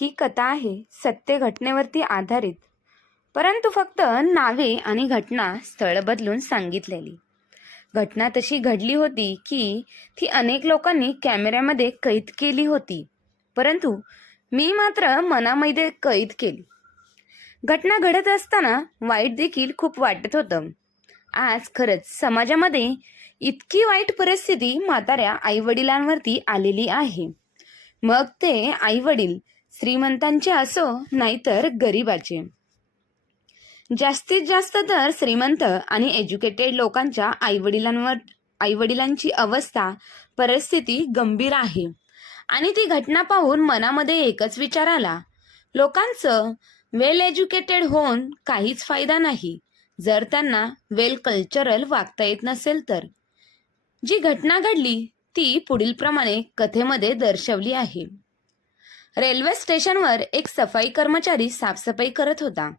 ही कथा आहे सत्य घटनेवरती आधारित. परंतु फक्त नावे आणि घटना स्थळ बदलून सांगितलेली. घटना तशी घडली होती की ती अनेक लोकांनी कॅमेऱ्यामध्ये कैद केली होती. परंतु मी मात्र मनामध्ये कैद केली. घटना घडत असताना वाईट देखील खूप वाटत होतं. आज खरंच समाजामध्ये इतकी वाईट परिस्थिती म्हाताऱ्या आईवडिलांवरती आलेली आहे. मग ते आईवडील श्रीमंतांचे असो नाहीतर गरिबाचे. जास्तीत जास्त तर श्रीमंत आणि एज्युकेटेड लोकांच्या आईवडिलांवर आईवडिलांची अवस्था परिस्थिती गंभीर आहे. आणि ती घटना पाहून मनामध्ये एकच विचार आला. लोकांचं वेल एज्युकेटेड होऊन काहीच फायदा नाही. जर त्यांना वेल कल्चरल वागता येत नसेल तर. जी घटना घडली ती पुढील प्रमाणे कथेमध्ये दर्शवली आहे. रेल्वे स्टेशनवर एक सफाई कर्मचारी साफसफाई करत होता.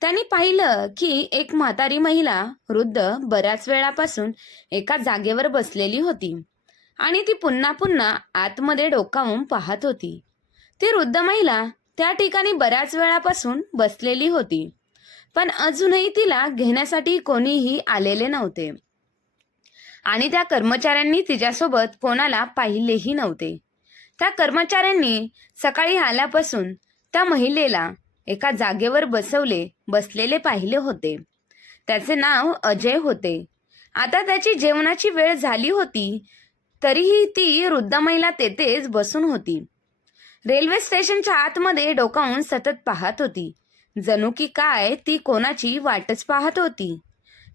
त्यांनी पाहिलं की एक म्हातारी महिला वृद्ध बऱ्याच वेळापासून एका जागेवर बसलेली होती आणि ती पुन्हा पुन्हा आतमध्ये डोकावून पाहत होती. ती वृद्ध महिला त्या ठिकाणी बऱ्याच वेळापासून बसलेली होती पण अजूनही तिला घेण्यासाठी कोणीही आलेले नव्हते. आणि त्या कर्मचाऱ्यांनी तिच्यासोबत कोणाला पाहिलेही नव्हते. त्या कर्मचाऱ्यांनी सकाळी आल्यापासून त्या महिलेला एका जागेवर बसवले बसलेले पाहिले होते. त्याचे नाव अजय होते. आता त्याची जेवणाची वेळ झाली होती तरीही ती वृद्ध महिला तेथेच बसून होती. रेल्वे स्टेशनच्या आतमध्ये डोकावून सतत पाहत होती. जणू की काय ती कोणाची वाटच पाहत होती.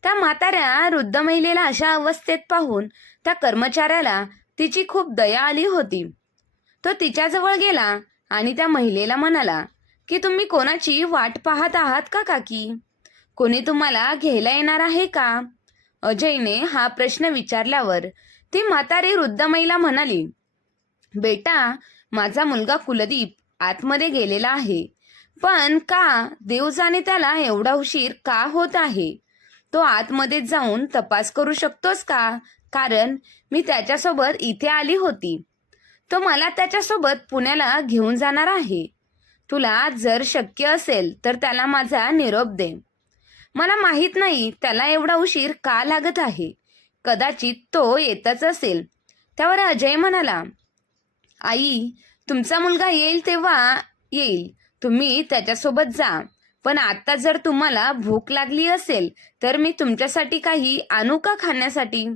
त्या म्हाताऱ्या वृद्ध महिलेला अशा अवस्थेत पाहून त्या कर्मचाऱ्याला तिची खूप दया आली होती. तो तिच्याजवळ गेला आणि त्या महिलेला म्हणाला की तुम्ही कोणाची वाट पाहत आहात का काकी? कोणी तुम्हाला घ्यायला येणार आहे का? अजयने हा प्रश्न विचारल्यावर ती म्हातारी वृद्ध महिला म्हणाली बेटा माझा मुलगा कुलदीप आतमध्ये गेलेला आहे. पण का देवजाने त्याला एवढा उशीर का होत आहे? तो आतमध्ये जाऊन तपास करू शकतोस का? कारण मी त्याच्यासोबत इथे आली होती. तो मला त्याच्यासोबत पुण्याला घेऊन जाणार आहे. तुला जर शक्य असेल तर त्याला माझा निरोप दे. मला माहीत नाही त्याला एवढा उशीर का लागत आहे. कदाचित तो येतच असेल. त्यावर अजय म्हणाला आई तुमचा मुलगा येईल तेव्हा येईल. तुम्ही त्याच्यासोबत जा. पण आता जर तुम्हाला भूक लागली असेल तर मी तुमच्यासाठी काही आणू का खाण्यासाठी?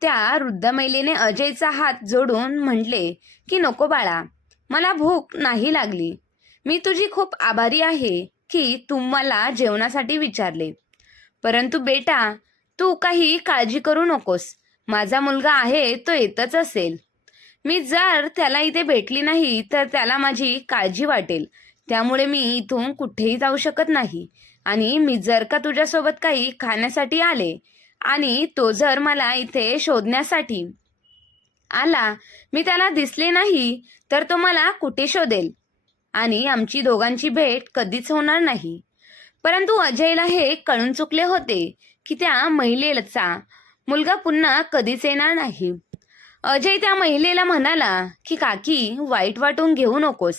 त्या वृद्ध महिलेने अजयचा हात जोडून म्हटले की नको बाळा मला भूक नाही लागली. मी तुझी खूप आभारी आहे की तू मला जेवणासाठी विचारले. परंतु बेटा तू काही काळजी करू नकोस. माझा मुलगा आहे तो येतच असेल. मी जर त्याला इथे भेटली नाही तर त्याला माझी काळजी वाटेल. त्यामुळे मी इथून कुठेही जाऊ शकत नाही. आणि मी जर का तुझ्यासोबत काही खाण्यासाठी आले आणि तो जर मला इथे शोधण्यासाठी आला मी त्याला दिसले नाही तर तो मला कुठे शोधेल? आणि आमची दोघांची भेट कधीच होणार नाही. परंतु अजयला हे कळून चुकले होते की त्या महिलेचा मुलगा पुन्हा कधीच येणार नाही. अजय त्या महिलेला म्हणाला की काकी वाईट वाटून घेऊ नकोस.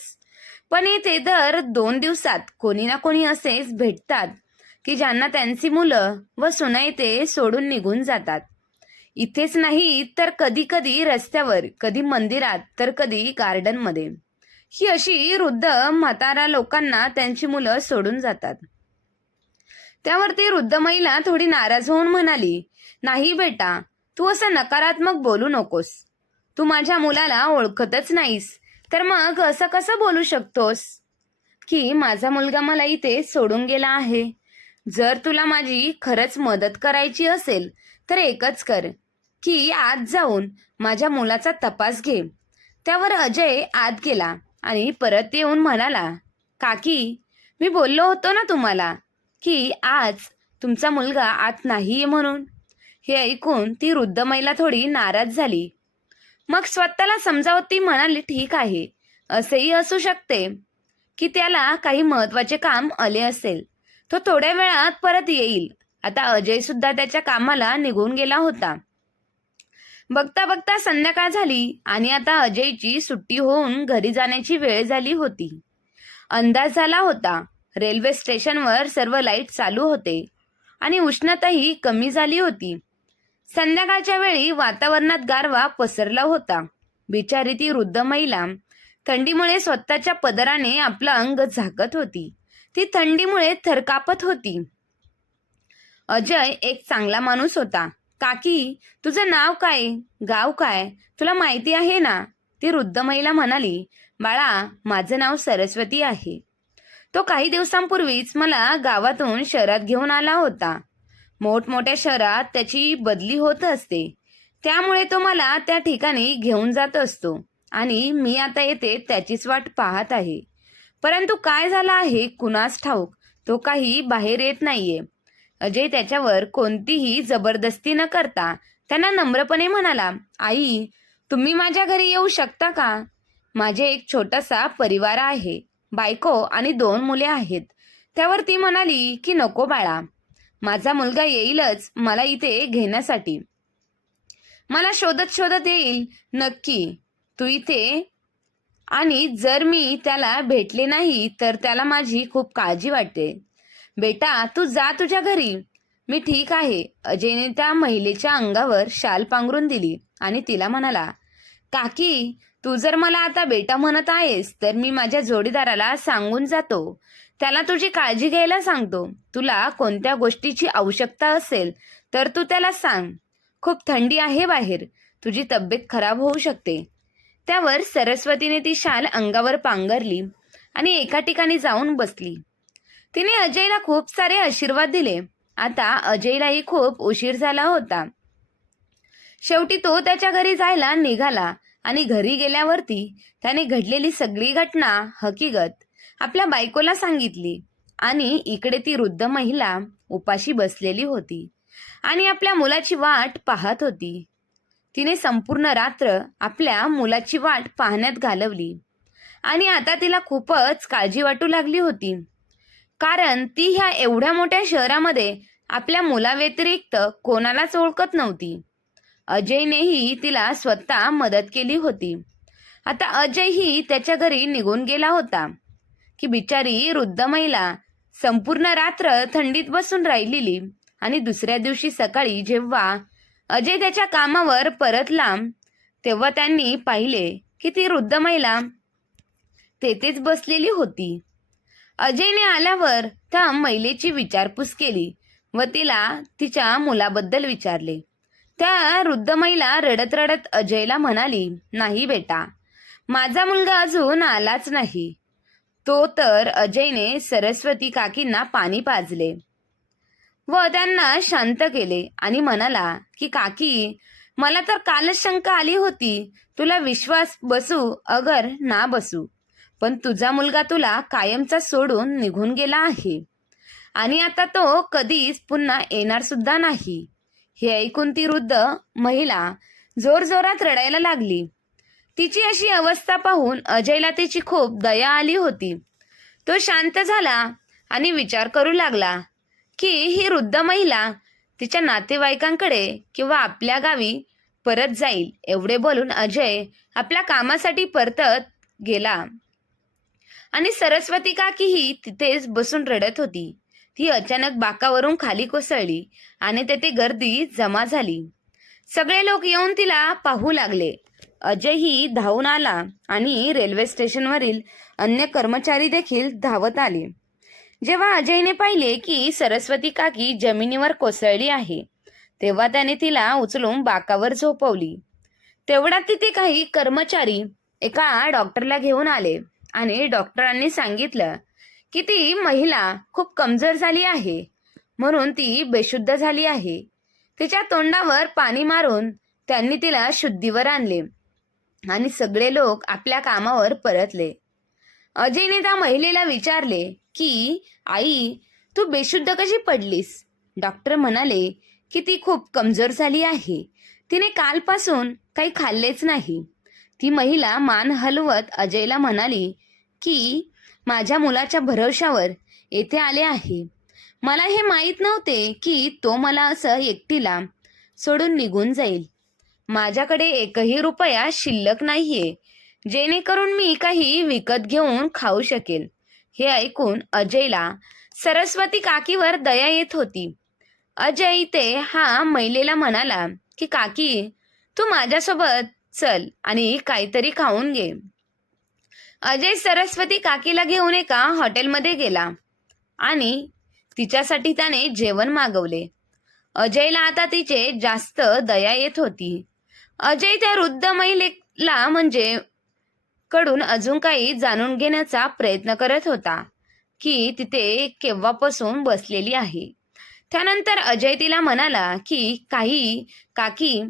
पण येथे दर दोन दिवसात कोणी ना कोणी असेच भेटतात की ज्यांना त्यांची मुलं व सुनैते सोडून निघून जातात. इथेच नाही तर कधी कधी रस्त्यावर कधी मंदिरात तर कधी गार्डनमध्ये. ही अशी वृद्ध म्हातारा लोकांना त्यांची मुलं सोडून जातात. त्यावरती वृद्ध महिला थोडी नाराज होऊन म्हणाली नाही बेटा तू असं नकारात्मक बोलू नकोस. तू माझ्या मुलाला ओळखतच नाहीस तर मग असं कसं बोलू शकतोस? की माझा मुलगा मला इथे सोडून गेला आहे. जर तुला माझी खरंच मदत करायची असेल तर एकच कर की आत जाऊन माझ्या मुलाचा तपास घे. त्यावर अजय आत गेला आणि परत येऊन म्हणाला काकी मी बोललो होतो ना तुम्हाला की आज तुमचा मुलगा आत नाहीये म्हणून. हे ऐकून ती वृद्ध महिला थोडी नाराज झाली. मग स्वतःला समजावत ती म्हणाली ठीक आहे असेही असू शकते की त्याला काही महत्त्वाचे काम आले असेल तो थोड्या वेळात परत येईल. आता अजय सुद्धा त्याच्या कामाला निघून गेला होता. बघता बघता संध्याकाळ झाली आणि आता अजयची सुट्टी होऊन घरी जाण्याची वेळ झाली होती. अंदाज झाला होता. रेल्वे स्टेशनवर सर्व लाइट चालू होते आणि उष्णताही कमी झाली होती. संध्याकाळच्या वेळी वातावरणात गारवा पसरला होता. बिचारी ती वृद्ध महिला थंडीमुळे स्वतःच्या पदराने आपलं अंग झाकत होती. ती थंडीमुळे थरकापत होती. अजय एक चांगला माणूस होता. काकी तुझं नाव काय? गाव काय? तुला माहिती आहे ना? ती वृद्ध महिला म्हणाली. बाळा माझं नाव सरस्वती आहे. तो काही दिवसांपूर्वीच मला गावातून शहरात घेऊन आला होता. मोठमोठ्या शहरात त्याची बदली होत असते. त्यामुळे तो मला त्या ठिकाणी घेऊन जात असतो आणि मी आता येथे त्याचीच वाट पाहत आहे. परंतु काय झालं आहे? कुणास ठाऊक? तो काही बाहेर येत नाहीये. अजय त्याच्यावर कोणतीही जबरदस्ती न करता त्यांना नम्रपणे म्हणाला आई तुम्ही माझ्या घरी येऊ शकता का? माझे एक छोटासा परिवार आहे. बायको आणि दोन मुले आहेत. त्यावर ती म्हणाली की नको बाळा. माझा मुलगा येईलच मला इथे घेण्यासाठी. मला शोधत शोधत येईल. नक्की. तू इथे आणि जर मी त्याला भेटले नाही तर त्याला माझी खूप काळजी वाटते. बेटा तू जा तुझ्या घरी. मी ठीक आहे. अजयने त्या महिलेच्या अंगावर शाल पांघरून दिली आणि तिला म्हणाला काकी तू जर मला आता बेटा म्हणत आहेस तर मी माझ्या जोडीदाराला सांगून जातो. त्याला तुझी काळजी घ्यायला सांगतो. तुला कोणत्या गोष्टीची आवश्यकता असेल तर तू त्याला सांग. खूप थंडी आहे बाहेर. तुझी तब्येत खराब होऊ शकते. त्यावर सरस्वतीने ती शाल अंगावर पांघरली आणि एका ठिकाणी जाऊन बसली. तिने अजयला खूप सारे आशीर्वाद दिले. आता अजयलाही खूप उशीर झाला होता. शेवटी तो त्याच्या घरी जायला निघाला आणि घरी गेल्यावरती त्याने घडलेली सगळी घटना हकीकत आपल्या बायकोला सांगितली आणि इकडे ती वृद्ध महिला उपाशी बसलेली होती आणि आपल्या मुलाची वाट पाहत होती. तिने संपूर्ण रात्र आपल्या मुलाची वाट पाहण्यात घालवली. आणि आता तिला खूपच काळजी वाटू लागली होती. कारण ती ह्या एवढ्या मोठ्या शहरामध्ये आपल्या मुलाव्यतिरिक्त कोणालाच ओळखत नव्हती. अजयनेही तिला स्वतः मदत केली होती. आता अजयही त्याच्या घरी निघून गेला होता. की बिचारी वृद्ध महिला संपूर्ण रात्र थंडीत बसून राहिलेली आणि दुसऱ्या दिवशी सकाळी जेव्हा अजय त्याच्या कामावर परतला. तेव्हा त्यांनी पाहिले की ती वृद्ध महिला तेथेच बसलेली होती. अजयने आल्यावर त्या महिलेची विचारपूस केली व तिला तिच्या मुलाबद्दल विचारले. त्या वृद्ध महिला रडत रडत अजयला म्हणाली नाही बेटा माझा मुलगा अजून आलाच नाही. तो तर अजयने सरस्वती काकींना पाणी पाजले. व त्यांना शांत केले आणि म्हणाला की काकी मला तर कालच शंका आली होती. तुला विश्वास बसू अगर ना बसू. पण तुझा मुलगा तुला कायमचा सोडून निघून गेला आहे. आणि आता तो कधीच पुन्हा येणार सुद्धा नाही. हे ऐकून ती वृद्ध महिला जोरजोरात रडायला लागली. तिची अशी अवस्था पाहून अजयला तिची खूप दया आली होती. तो शांत झाला आणि विचार करू लागला. की ही वृद्ध महिला तिच्या नातेवाईकांकडे किंवा आपल्या गावी परत जाईल एवढे बोलून अजय आपल्या कामासाठी परतत गेला. आणि सरस्वती काकी ही तिथेच बसून रडत होती. ती अचानक बाकावरून खाली कोसळली आणि तेथे गर्दी जमा झाली. सगळे लोक येऊन तिला पाहू लागले. अजयही धावून आला आणि रेल्वे स्टेशनवरील अन्य कर्मचारी देखील धावत आले. जेव्हा अजयने पाहिले की सरस्वती काकी जमिनीवर कोसळली आहे तेव्हा त्याने तिला उचलून बाकावर झोपवली. तेवढ्यात तिथे काही कर्मचारी एका डॉक्टरला घेऊन आले आणि डॉक्टरांनी सांगितलं की ती महिला खूप कमजोर झाली आहे म्हणून ती बेशुद्ध झाली आहे. तिच्या तोंडावर पाणी मारून त्यांनी तिला शुद्धीवर आणले आणि सगळे लोक आपल्या कामावर परतले. अजयने त्या महिलेला विचारले की आई तू बेशुद्ध कशी पडलीस? डॉक्टर म्हणाले की ती खूप कमजोर झाली आहे. तिने कालपासून काही खाल्लेच नाही. ती महिला मान हलवत अजयला म्हणाली की माझ्या मुलाच्या भरवशावर येथे आले आहे. मला हे माहीत नव्हते की तो मला असं एकटीला सोडून निघून जाईल. माझ्याकडे एकही रुपया शिल्लक नाहीये. जेणेकरून मी काही विकत घेऊन खाऊ शकेल हे ऐकून अजयला सरस्वती काकीवर दया येत होती. अजय इथे हा महिलेला म्हणाला की काकी तू माझ्यासोबत चल आणि काहीतरी खाऊन घे. अजय सरस्वती काकीला घेऊन एका हॉटेलमध्ये गेला आणि तिच्यासाठी त्याने जेवण मागवले. अजयला आता तिचे जास्त दया येत होती. अजय त्या वृद्ध महिलेला म्हणजे कडून अजून काही जाणून घेण्याचा प्रयत्न करत होता की तिथे केव्हापासून बसलेली आहे. त्यानंतर अजय तिला म्हणाला की काही काकी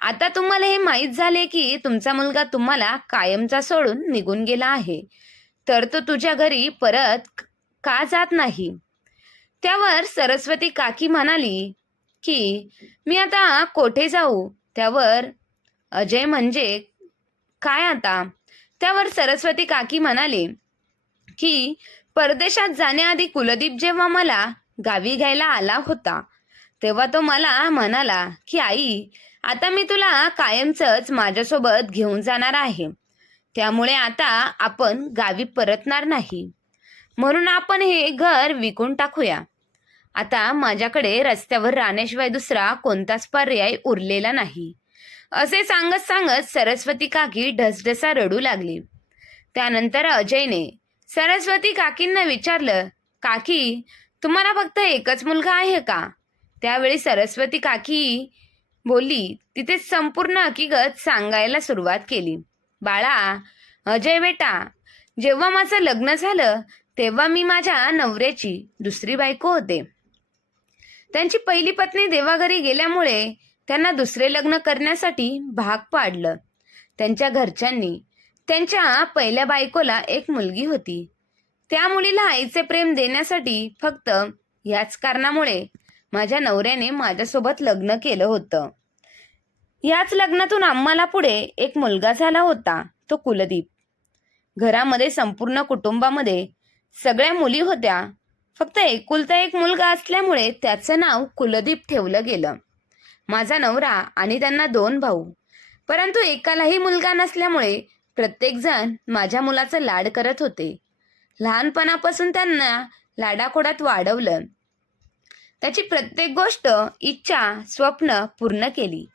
आता तुम्हाला हे माहीत झाले की तुमचा मुलगा तुम्हाला कायमचा सोडून निघून गेला आहे. तर तो तुझ्या घरी परत का जात नाही? त्यावर सरस्वती काकी म्हणाली की मी आता कोठे जाऊ? त्यावर अजय म्हणजे काय आता? त्यावर सरस्वती काकी म्हणाले की परदेशात जाण्याआधी कुलदीप जेव्हा मला गावी घ्यायला आला होता तेव्हा तो मला म्हणाला की आई आता मी तुला कायमचंच माझ्यासोबत घेऊन जाणार आहे. त्यामुळे आता आपण गावी परतणार नाही. म्हणून आपण हे घर विकून टाकूया. आता माझ्याकडे रस्त्यावर राहण्याशिवाय दुसरा कोणताच पर्याय उरलेला नाही. असे सांगत सांगत सरस्वती काकी ढसढसा रडू लागली. त्यानंतर अजयने सरस्वती काकींना विचारलं काकी तुम्हाला फक्त एकच मुलगा आहे का? त्यावेळी सरस्वती काकी बोलली तिथे संपूर्ण हकीकत सांगायला सुरुवात केली. बाळा अजय बेटा जेव्हा माझं लग्न झालं तेव्हा मी माझ्या नवऱ्याची दुसरी बायको होते. त्यांची पहिली पत्नी देवाघरी गेल्यामुळे त्यांना दुसरे लग्न करण्यासाठी भाग पाडलं. त्यांच्या घरच्यांनी त्यांच्या पहिल्या बायकोला एक मुलगी होती. त्या मुलीला आईचे प्रेम देण्यासाठी फक्त याच कारणामुळे माझ्या नवऱ्याने माझ्यासोबत लग्न केलं होतं. याच लग्नातून आम्हाला पुढे एक मुलगा झाला होता तो कुलदीप. घरामध्ये संपूर्ण कुटुंबामध्ये सगळ्या मुली होत्या. फक्त एकुलता एक मुलगा असल्यामुळे त्याचं नाव कुलदीप ठेवलं गेलं. माझा नवरा आणि त्यांना दोन भाऊ. परंतु एकालाही मुलगा नसल्यामुळे प्रत्येकजण माझ्या मुलाचं लाड करत होते. लहानपणापासून त्यांना लाडाखोडात वाढवलं. त्याची प्रत्येक गोष्ट इच्छा स्वप्न पूर्ण केली.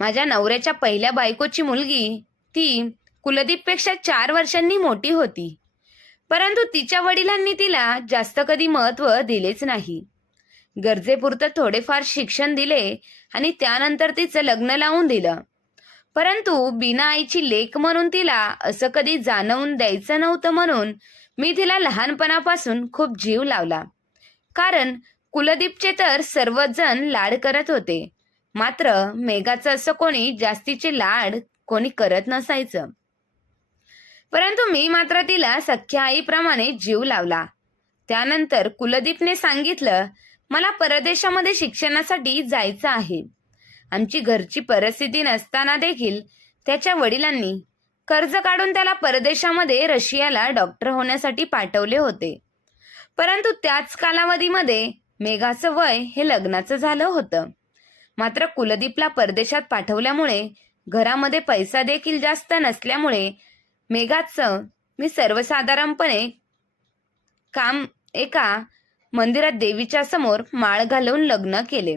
माझ्या नवऱ्याच्या पहिल्या बायकोची मुलगी ती कुलदीपपेक्षा चार वर्षांनी मोठी होती. परंतु तिच्या वडिलांनी तिला जास्त कधी महत्त्व दिलेच नाही. गरजेपुरतं थोडेफार शिक्षण दिले आणि त्यानंतर तिचं लग्न लावून दिलं. परंतु बिना आईची लेख म्हणून तिला असं कधी जाणवून द्यायचं नव्हतं म्हणून मी तिला लहानपणापासून खूप जीव लावला. कारण कुलदीपचे तर सर्वजण लाड करत होते. मात्र मेघाचं असं कोणी जास्तीचे लाड कोणी करत नसायचं. परंतु मी मात्र तिला सख्या आईप्रमाणे जीव लावला. त्यानंतर कुलदीपने सांगितलं मला परदेशामध्ये शिक्षणासाठी जायचं आहे. आमची घरची परिस्थिती नसताना देखील त्याच्या वडिलांनी कर्ज काढून त्याला परदेशामध्ये रशियाला डॉक्टर होण्यासाठी पाठवले होते. परंतु त्याच कालावधीमध्ये मेघाचं वय हे लग्नाचं झालं होतं. मात्र कुलदीपला परदेशात पाठवल्यामुळे घरामध्ये पैसा देखील जास्त नसल्यामुळे मेघाचं मी सर्वसाधारणपणे काम एका मंदिरात देवीच्या समोर माळ घालून लग्न केले.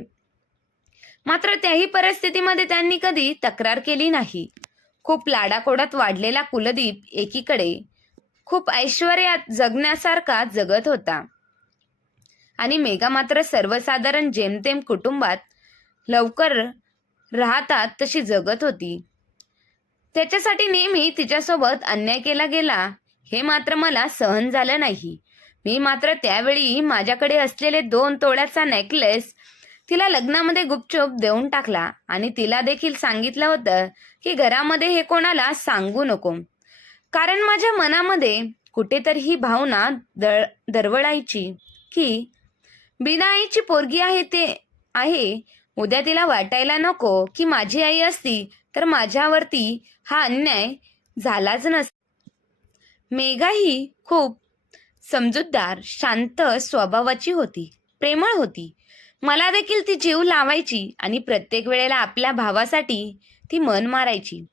मात्र त्याही परिस्थितीमध्ये त्यांनी कधी तक्रार केली नाही. खूप लाडाकोडात वाढलेला कुलदीप एकीकडे खूप ऐश्वर्यात जगण्यासारखा जगत होता. आणि मेघा मात्र सर्वसाधारण जेमतेम कुटुंबात लवकर राहतात तशी जगत होती. त्याच्यासाठी नेहमी तिच्यासोबत अन्याय केला गेला हे मात्र मला सहन झालं नाही. मी मात्र त्यावेळी माझ्याकडे असलेले दोन तोळ्याचा नेकलेस तिला लग्नामध्ये गुपचूप देऊन टाकला आणि तिला देखील सांगितलं होतं की घरामध्ये हे कोणाला सांगू नको. कारण माझ्या मनामध्ये कुठेतरी ही भावना दळ दरवळायची की बिना आईची पोरगी आहे ते आहे. उद्या तिला वाटायला नको की माझी आई असती तर माझ्यावरती हा अन्याय झालाच नस. मेघा ही खूप समजूतदार शांत स्वभावाची होती प्रेमळ होती. मला देखील ती जीव लावायची आणि प्रत्येक वेळेला आपल्या भावासाठी ती मन मारायची.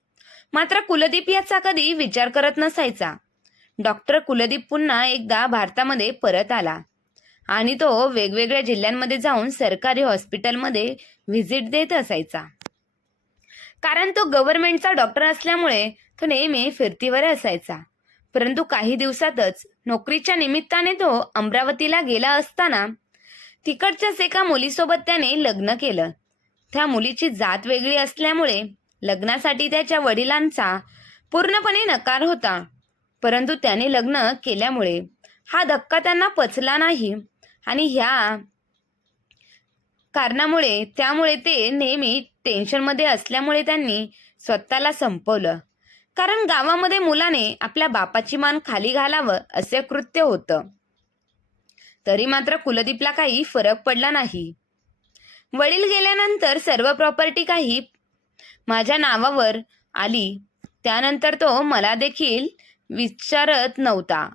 मात्र कुलदीप याचा कधी विचार करत नसायचा. डॉक्टर कुलदीप पुन्हा एकदा भारतामध्ये परत आला आणि तो वेगवेगळ्या जिल्ह्यांमध्ये जाऊन सरकारी हॉस्पिटलमध्ये व्हिजिट देत असायचा. कारण तो गव्हर्नमेंटचा डॉक्टर असल्यामुळे तो नेहमी फिरतीवर असायचा. परंतु काही दिवसातच नोकरीच्या निमित्ताने तो अमरावतीला गेला असताना तिकडच्याच एका मुलीसोबत त्याने लग्न केलं. त्या मुलीची जात वेगळी असल्यामुळे लग्नासाठी त्याच्या वडिलांचा पूर्णपणे नकार होता. परंतु त्याने लग्न केल्यामुळे हा धक्का त्यांना पचला नाही आणि ह्या कारणामुळे त्यामुळे ते नेहमी टेन्शनमध्ये असल्यामुळे त्यांनी स्वतःला संपवलं. कारण गावामध्ये मुलाने आपल्या बापाची मान खाली घालावं असे कृत्य होतं. तरी मात्र कुलदीपला काही फरक पडला नाही. वडील गेल्यानंतर सर्व प्रॉपर्टी काही माझ्या नावावर आली. त्यानंतर तो मला देखील विचारत नव्हता.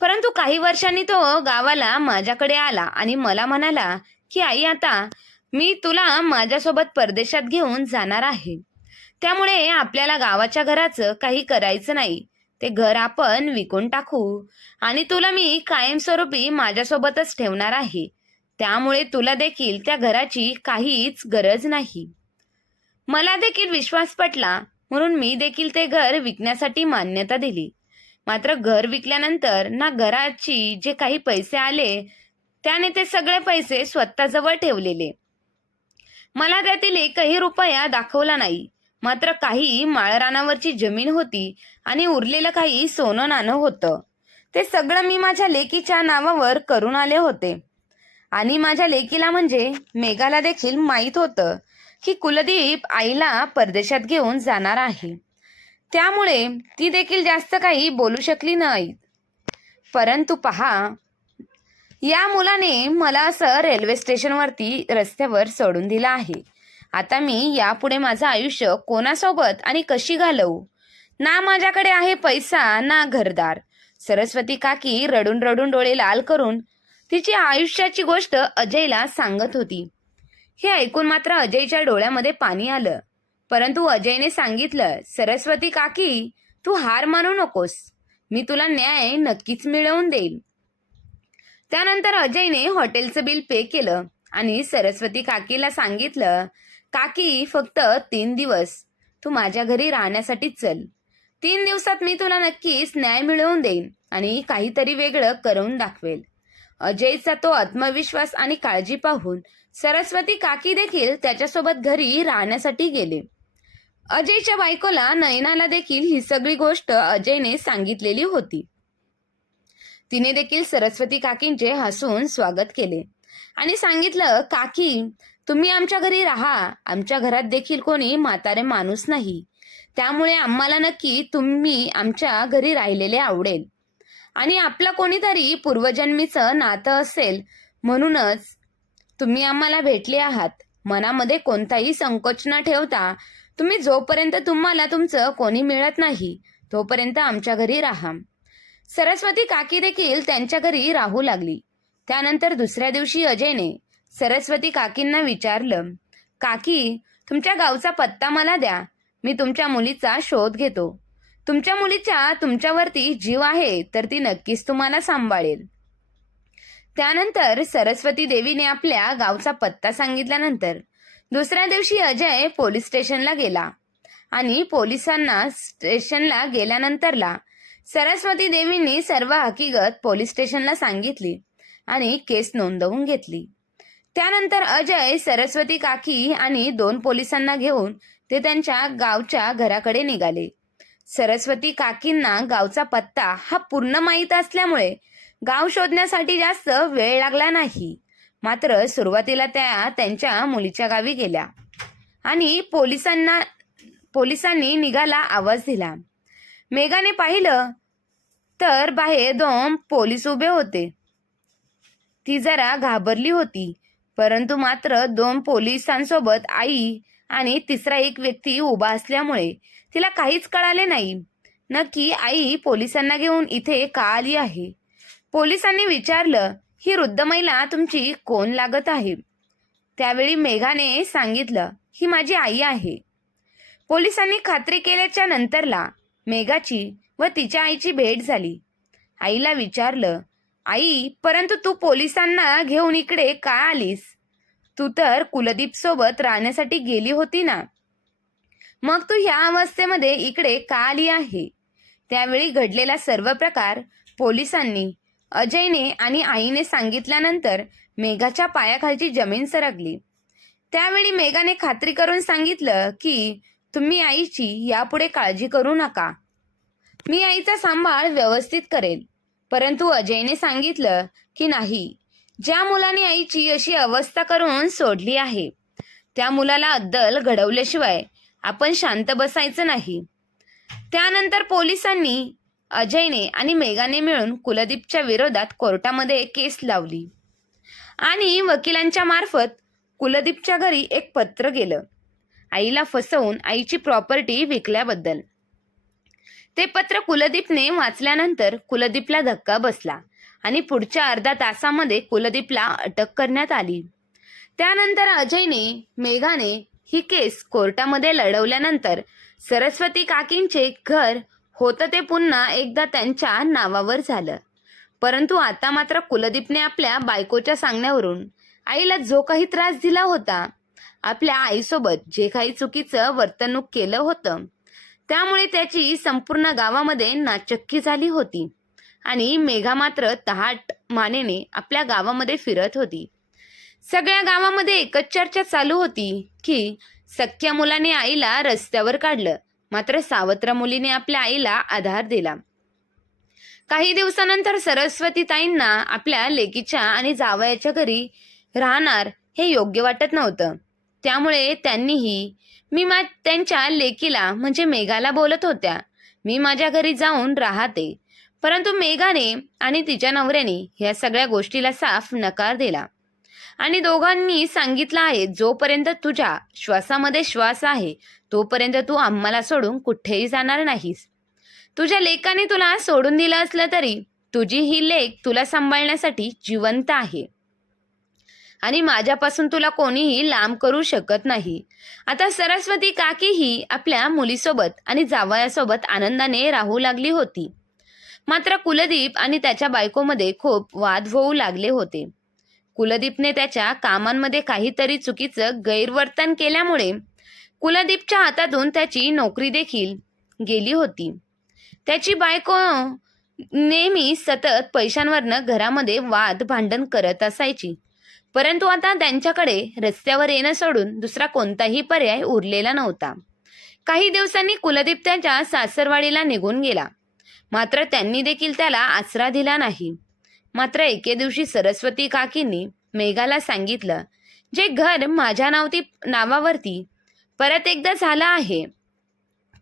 परंतु काही वर्षांनी तो गावाला माझ्याकडे आला आणि मला म्हणाला की आई आता मी तुला माझ्यासोबत परदेशात घेऊन जाणार आहे. त्यामुळे आपल्याला गावाच्या घराचं काही करायचं नाही. ते घर आपण विकून टाकू. आणि तुला मी कायमस्वरूपी माझ्यासोबतच ठेवणार आहे. त्यामुळे तुला देखील त्या घराची काहीच गरज नाही. मला देखील विश्वास पटला म्हणून मी देखील ते घर विकण्यासाठी मान्यता दिली. मात्र घर विकल्यानंतर ना घराची जे काही पैसे आले त्याने ते सगळे पैसे स्वतःजवळ ठेवलेले. मला त्यातील एकही रुपया दाखवला नाही. मात्र काही माळरानावरची जमीन होती आणि उरलेलं काही सोनं नाणं होतं. ते सगळं मी माझ्या लेकीच्या नावावर करून आले होते. आणि माझ्या लेकीला म्हणजे मेघाला देखील माहीत होतं की कुलदीप आईला परदेशात घेऊन जाणार आहे. त्यामुळे ती देखील जास्त काही बोलू शकली नाही. परंतु पहा या मुलाने मला असं रेल्वे स्टेशनवरती रस्त्यावर सोडून दिलं आहे. आता मी यापुढे माझं आयुष्य कोणासोबत आणि कशी घालवू? ना माझ्याकडे आहे पैसा ना घरदार. सरस्वती काकी रडून रडून डोळे लाल करून तिची आयुष्याची गोष्ट अजयला सांगत होती. हे ऐकून मात्र अजयच्या डोळ्यामध्ये पाणी आलं. परंतु अजयने सांगितलं सरस्वती काकी तू हार मानू नकोस. मी तुला न्याय नक्कीच मिळवून देईल त्यानंतर अजयने हॉटेलचं बिल पे केलं आणि सरस्वती काकीला सांगितलं काकी फक्त तीन दिवस. तू माझ्या घरी राहण्यासाठी चल. तीन दिवसात मी तुला नक्कीच न्याय मिळवून देईन आणि काहीतरी वेगळं करून दाखवेल. अजयचा तो आत्मविश्वास आणि काळजी पाहून सरस्वती काकी देखील त्याच्यासोबत घरी राहण्यासाठी गेले. अजयच्या बायकोला नयनाला देखील ही सगळी गोष्ट अजयने सांगितलेली होती. तिने देखील सरस्वती काकींचे हसून स्वागत केले आणि सांगितलं काकी तुम्ही आमच्या घरी राहा. आमच्या घरात देखील कोणी म्हातारे माणूस नाही. त्यामुळे आम्हाला नक्की तुम्ही आमच्या घरी राहिलेले आवडेल. आणि आपलं कोणीतरी पूर्वजन्मीचं नातं असेल म्हणूनच तुम्ही आम्हाला भेटले आहात. मनामध्ये कोणताही संकोच न ठेवता तुम्ही जोपर्यंत तुम्हाला तुमचं कोणी मिळत नाही तोपर्यंत आमच्या घरी राहा. सरस्वती काकी देखील त्यांच्या घरी राहू लागली. त्यानंतर दुसऱ्या दिवशी अजयने सरस्वती काकींना विचारलं काकी तुमच्या गावचा पत्ता मला द्या. मी तुमच्या मुलीचा शोध घेतो. तुमच्या मुलीच्या तुमच्यावरती जीव आहे तर ती नक्कीच तुम्हाला सांभाळेल. त्यानंतर सरस्वती देवीने आपल्या गावचा पत्ता सांगितल्यानंतर दुसऱ्या दिवशी अजय पोलीस स्टेशनला गेला आणि पोलिसांना स्टेशनला गेल्यानंतरला सरस्वती देवींनी सर्व हकीकत पोलीस स्टेशनला सांगितली आणि केस नोंदवून घेतली. त्यानंतर अजय सरस्वती काकी आणि दोन पोलिसांना घेऊन ते त्यांच्या गावच्या घराकडे निघाले. सरस्वती काकींना गावचा पत्ता हा पूर्ण माहीत असल्यामुळे गाव शोधण्यासाठी जास्त वेळ लागला नाही. मात्र सुरुवातीला त्या त्यांच्या मुलीच्या गावी गेल्या आणि पोलिसांना पोलिसांनी निघाला आवाज दिला. मेघाने पाहिलं तर बाहेर दोन पोलीस उभे होते. ती जरा घाबरली होती. परंतु मात्र दोन पोलिसांसोबत आई आणि तिसरा एक व्यक्ती उभा असल्यामुळे तिला काहीच कळाले नाही. नक्की आई पोलिसांना घेऊन इथे का आली आहे? पोलिसांनी विचारलं ही वृद्ध महिला तुमची कोण लागत आहे? त्यावेळी मेघाने सांगितलं ही माझी आई आहे. पोलिसांनी खात्री केल्याच्या नंतरला मेघाची व तिच्या आईची भेट झाली. आईला विचारलं आई परंतु तू पोलिसांना घेऊन इकडे का आलीस? तू तर कुलदीप सोबत राहण्यासाठी गेली होती ना. मग तू ह्या अवस्थेमध्ये इकडे का आली आहे? त्यावेळी घडलेला सर्व प्रकार पोलिसांनी अजयने आणि आईने सांगितल्यानंतर मेघाच्या पायाखालची जमीन सरकली. त्यावेळी मेघाने खात्री करून सांगितलं की तुम्ही आईची यापुढे काळजी करू नका. मी आईचा सांभाळ व्यवस्थित करेल परंतु अजयने सांगितलं की नाही ज्या मुलाने आईची अशी अवस्था करून सोडली आहे त्या मुलाला अद्दल घडवल्याशिवाय आपण शांत बसायचं नाही. त्यानंतर पोलिसांनी अजयने आणि मेघाने मिळून कुलदीपच्या विरोधात कोर्टामध्ये केस लावली आणि वकिलांच्या मार्फत कुलदीपच्या घरी एक पत्र गेलं. आईला फसवून आईची प्रॉपर्टी विकल्याबद्दल. ते पत्र कुलदीपने वाचल्यानंतर कुलदीपला धक्का बसला. आणि पुढच्या अर्धा तासामध्ये कुलदीपला अटक करण्यात आली. त्यानंतर अजयने मेघाने ही केस कोर्टामध्ये लढवल्यानंतर सरस्वती काकींचे घर होतं ते पुन्हा एकदा त्यांच्या नावावर झालं. परंतु आता मात्र कुलदीपने आपल्या बायकोच्या सांगण्यावरून आईला जो काही त्रास दिला होता आपल्या आईसोबत जे काही चुकीचं वर्तणूक केलं होतं त्यामुळे त्याची संपूर्ण गावामध्ये नाचक्की झाली होती. आणि मेघा मात्र तहाट मानेने आपल्या गावामध्ये फिरत होती. सगळ्या गावामध्ये एकच चर्चा चालू होती की सख्या मुलाने आईला रस्त्यावर काढलं. मात्र सावत्र मुलीने आपल्या आईला आधार दिला. काही दिवसानंतर सरस्वती ताईंना आपल्या लेकीच्या आणि जावयाच्या घरी राहणार हे योग्य वाटत नव्हतं. त्यामुळे त्यांनीही मी मा त्यांच्या लेकीला म्हणजे मेघाला बोलत होत्या मी माझ्या घरी जाऊन राहते. परंतु मेघाने आणि तिच्या नवऱ्याने या सगळ्या गोष्टीला साफ नकार दिला. आणि दोघांनी सांगितलं आहे जोपर्यंत तुझ्या श्वासामध्ये श्वास आहे तोपर्यंत तू आम्हाला सोडून कुठेही जाणार नाहीस. तुझ्या लेखाने तुला सोडून दिलं असलं तरी तुझी ही लेख तुला सांभाळण्यासाठी जिवंत आहे. आणि माझ्यापासून तुला कोणीही लांब करू शकत नाही. आता सरस्वती काकीही आपल्या मुलीसोबत आणि जावयासोबत आनंदाने राहू लागली होती. मात्र कुलदीप आणि त्याच्या बायकोमध्ये खूप वाद होऊ लागले होते. कुलदीपने त्याच्या कामांमध्ये काहीतरी चुकीचं गैरवर्तन केल्यामुळे कुलदीपच्या हातातून त्याची नोकरी देखील गेली होती. त्याची बायको नेहमी सतत पैशांवरनं घरामध्ये वाद भांडण करत असायची. परंतु आता त्यांच्याकडे रस्त्यावर येणं सोडून दुसरा कोणताही पर्याय उरलेला नव्हता. काही दिवसांनी कुलदीप त्याच्या सासरवाडीला निघून गेला. मात्र त्यांनी देखील त्याला आसरा दिला नाही. मात्र एके दिवशी सरस्वती काकींनी मेघाला सांगितलं जे घर माझ्या नावती नावावरती परत एकदा झालं आहे.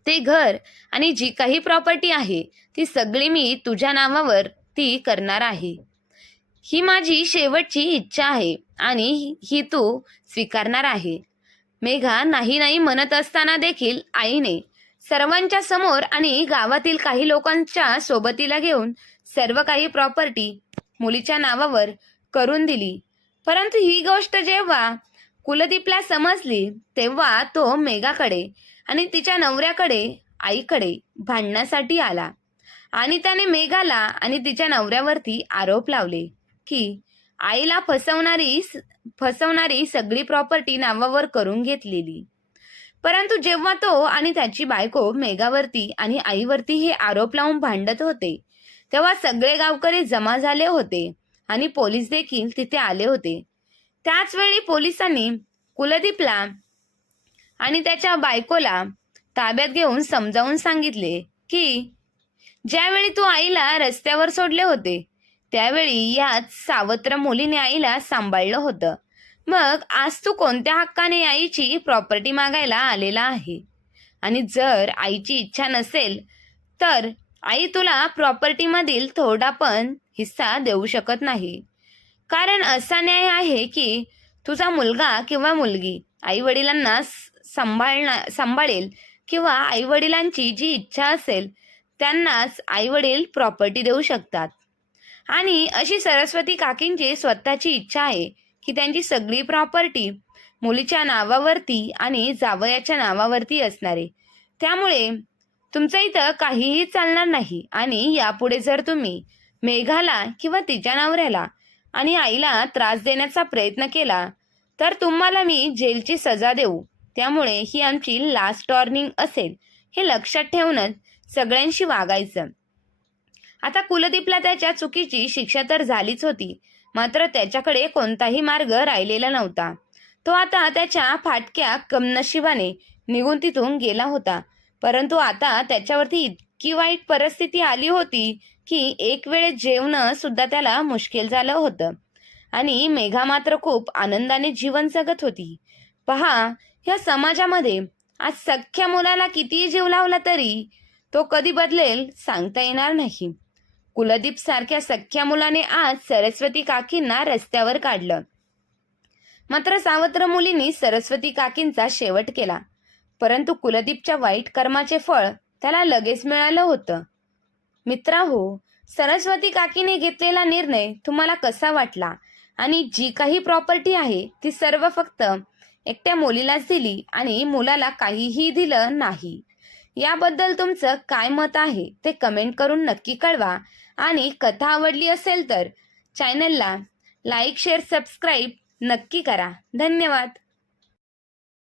ते घर आणि जी काही प्रॉपर्टी आहे ती सगळी मी तुझ्या नावावर ती करणार आहे. ही माझी शेवटची इच्छा आहे आणि ही तू स्वीकारणार आहे. मेघा नाही नाही म्हणत असताना देखील आईने सर्वांच्या समोर आणि गावातील काही लोकांच्या सोबतीला घेऊन सर्व काही प्रॉपर्टी मुलीच्या नावावर करून दिली. परंतु ही गोष्ट जेव्हा कुलदीपला समजली तेव्हा तो मेघाकडे आणि तिच्या नवऱ्याकडे आईकडे भांडण्यासाठी आला. आणि त्याने मेघाला आणि तिच्या नवऱ्यावरती आरोप लावले की आईला फसवणारी फसवणारी सगळी प्रॉपर्टी नावावर करून घेतलेली. परंतु जेव्हा तो आणि त्याची बायको मेघावरती आणि आईवरती हे आरोप लावून भांडत होते तेव्हा सगळे गावकरी जमा झाले होते आणि पोलीस देखील तिथे आले होते. त्याच वेळी पोलिसांनी कुलदीपला आणि त्याच्या बायकोला ताब्यात घेऊन समजावून सांगितले की ज्यावेळी तू आईला रस्त्यावर सोडले होते त्यावेळी याच सावत्र मुलीने आईला सांभाळलं होतं. मग आज तू कोणत्या हक्काने आईची प्रॉपर्टी मागायला आलेला आहे? आणि जर आईची इच्छा नसेल तर आई तुला प्रॉपर्टीमधील थोडा पण हिस्सा देऊ शकत नाही. कारण असा न्याय आहे की तुझा मुलगा किंवा मुलगी आई वडिलांना सांभाळणार सांभाळेल किंवा आई वडिलांची जी इच्छा असेल त्यांनाच आई वडील प्रॉपर्टी देऊ शकतात. आणि अशी सरस्वती काकींची स्वतःची इच्छा आहे की त्यांची सगळी प्रॉपर्टी मुलीच्या नावावरती आणि जावयाच्या नावावरती असणारे. त्यामुळे तुमचं इथं काहीही चालणार नाही आणि यापुढे जर तुम्ही मेघाला किंवा तिच्या नवऱ्याला आणि आईला त्रास देण्याचा प्रयत्न केला तर तुम्हाला मी जेलची सजा देऊ. त्यामुळे ही आमची लास्ट वॉर्निंग असेल हे लक्षात ठेवूनच सगळ्यांशी वागायचं. आता कुलदीपला त्याच्या चुकीची शिक्षा तर झालीच होती मात्र त्याच्याकडे कोणताही मार्ग राहिलेला नव्हता. तो आता त्याच्या फाटक्या कमनशिबाने निघून तिथून गेला होता. परंतु आता त्याच्यावरती इतकी वाईट परिस्थिती आली होती की एक वेळेस जेवणं सुद्धा त्याला मुश्किल झालं होतं. आणि मेघा मात्र खूप आनंदाने जीवन जगत होती. पहा ह्या समाजामध्ये आज सख्ख्या मुलाला कितीही जीव लावला तरी तो कधी बदलेल सांगता येणार नाही. कुलदीप सारख्या सख्या मुलाने आज सरस्वती काकींना रस्त्यावर काढलं. मात्र सावत्र मुलींनी सरस्वती काकींचा शेवट केला. परंतु कुलदीपच्या वाईट कर्माचे फळ त्याला लगेच मिळालं होतं. मित्रा हो सरस्वती काकीने घेतलेला निर्णय तुम्हाला कसा वाटला? आणि जी काही प्रॉपर्टी आहे ती सर्व फक्त एकट्या मुलीलाच दिली आणि मुलाला काहीही दिलं नाही. याबद्दल तुमचं काय मत आहे ते कमेंट करून नक्की कळवा. आणि कथा आवडली असेल तर चॅनलला लाईक शेअर सबस्क्राईब नक्की करा. धन्यवाद.